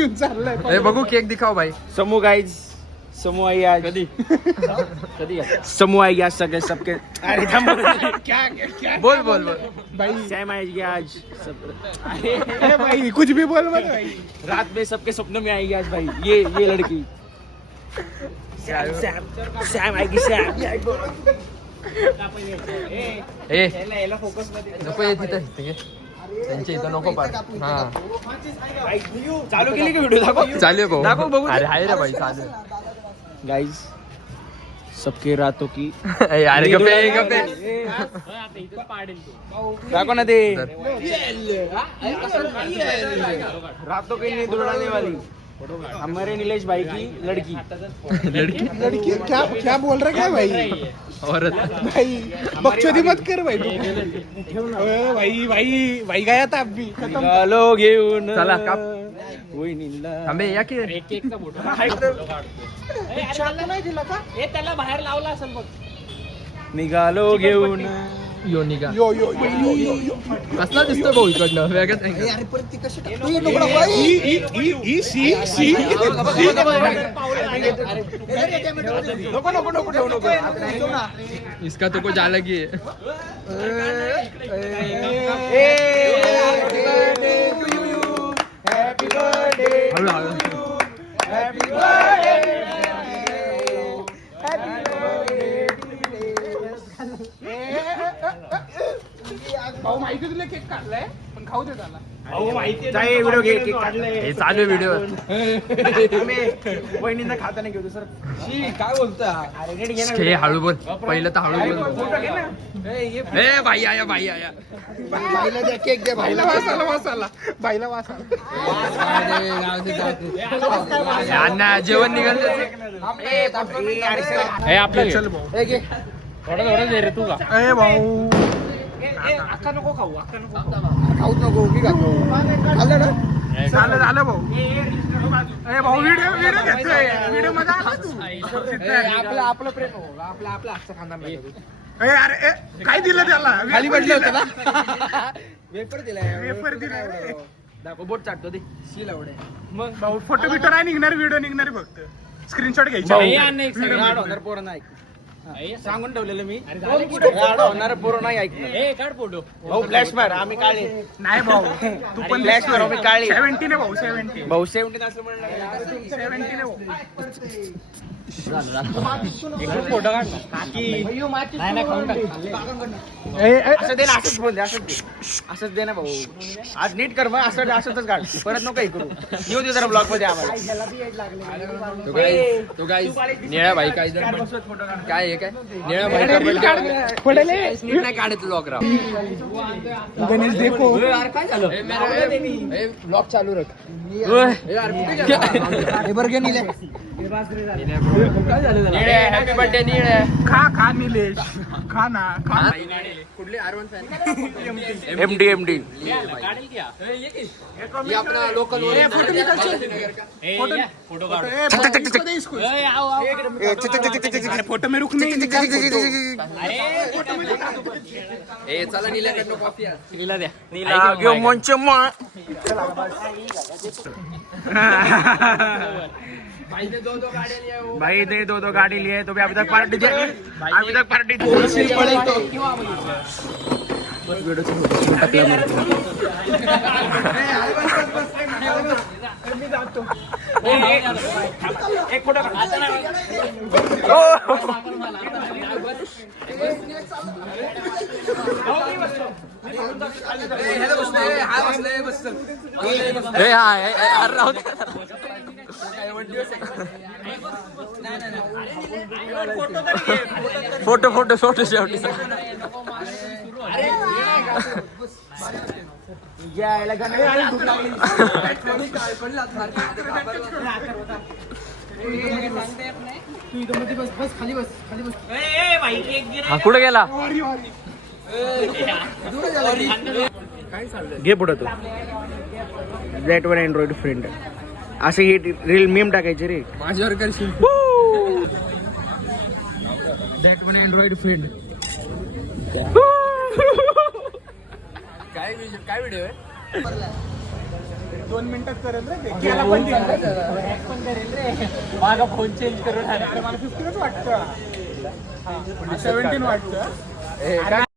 घेऊन चाललाय. बघू केक दिखाव भाई. समूह गाइज, समूह आई आज. कधी समूह आई आज सगळे सबके. अरे क्या बोल बोल बोल भाई. सैम आएगी आज सब. अरे भाई कुछ भी बोल मत भाई. रात में सबके सपनों में आएगी आज भाई ये लड़की. सैम आएगी सैम. नको ये तिथे त्यांच्या इथं नको पाड. हा चालू केली का व्हिडिओ? दाखव. चालू भाऊ. दाखव बघू. अरे आहे रे भाई चालू. गाइज सबके रातों की. अरे गप्पे गप्पे. दाखव ना ते. रातों की नींद उड़ाने वाली हमारे नीलेश भाई की लड़की. लड़की क्या बोल रहा क्या भाई. औरत भाई बकचोदी मत कर भाई. भाई गया था अभी. निघालो घेऊन. चला काप. वहिनीला. थांबे या की. त्याला बाहेर लावला असेल बघ. निघालो घेऊन. यो निघा. यो कसला दिसतो भाऊ इकडनं वेगळंच आहे. इसका तो कुछ अलग ही है. हळू. भाऊ माहिती तुला केक काढलाय पण खाऊ दे त्याला. व्हिडिओ घे. केक काढलाय. हे चालू व्हिडिओ. वहिनींना खाता नाही घेऊ सर. काय बोलता. हे हळू बोल. पहिलं तर हळू बोल. ए भाई आया. भाईला द्या केक द्या. भाईला वासाला. अण्णा जेवण निघालं. आपलं चल भाऊ. थोडं दे रे तू का. ए भाऊ अक्का नको खाऊ. खाऊच नको मी खातो. झालं ना. झालं भाऊ. ए भाऊ व्हिडिओ घेतोय. व्हिडिओ मध्ये आला तू. आपलं प्रेम हो. आपला हातचा खांदा ए अरे काय दिलं त्याला. खाली पडलं होतं ना. वेपर दिलाय. दाखव बोट चाटतो ते. मग भाऊ फोटो बिटो नाही निघणार. व्हिडिओ निघणार फक्त. स्क्रीनशॉट घ्यायचे. होणार पोरं नाही. सांगून ठेवलेलं मी. होणार पोरं नाही ऐकलं. काढ फोटो भाऊ. फ्लॅश मार. आम्ही काळे नाही भाऊ तू पण फ्लॅश मार. आम्ही काळे. 70 ने भाऊ 70. भाऊ 70 असं म्हणलं. 70 ने भाऊ. फोटो काढ. असं दे ना. असंच बोल दे. असंच दे ना भाऊ. आज नीट कर मग. असंच काढ. परत नको काही करू. येऊ दे जरा ब्लॉग मध्ये आम्हाला. तो गाईस निळ्या भाई काय काय आहे काय निळ्या भाई नाही काढत ब्लॉग राव. गणेश देखो. काय झालं ब्लॉग चालू रख. काय झालं हॅपी बर्थडे निळे. खा निलेश. खा ना. कुठली R1 फॅन. एमडी आपला लोकल फोटो में रुक नहीं. चला नील्याकडनं कॉफी नीला द्या. नीला घेऊ मंच भाई ने दो गाड़ी लिए तो भी अभी तक पार्टी दी. एक फोटो फोटो शेवटी. हा कुठे गेला. घे पुढे तू. That one android friend. असे ही रील मीम टाकायचे रे. माझ्यावर करशील. That one android friend. काय व्हिडिओ आहे. 2 मिनिटात करेल रे ते. केला पण दिला. माझा फोन चेंज करून अरे मला 15च वाटतं. 17 वाटतं.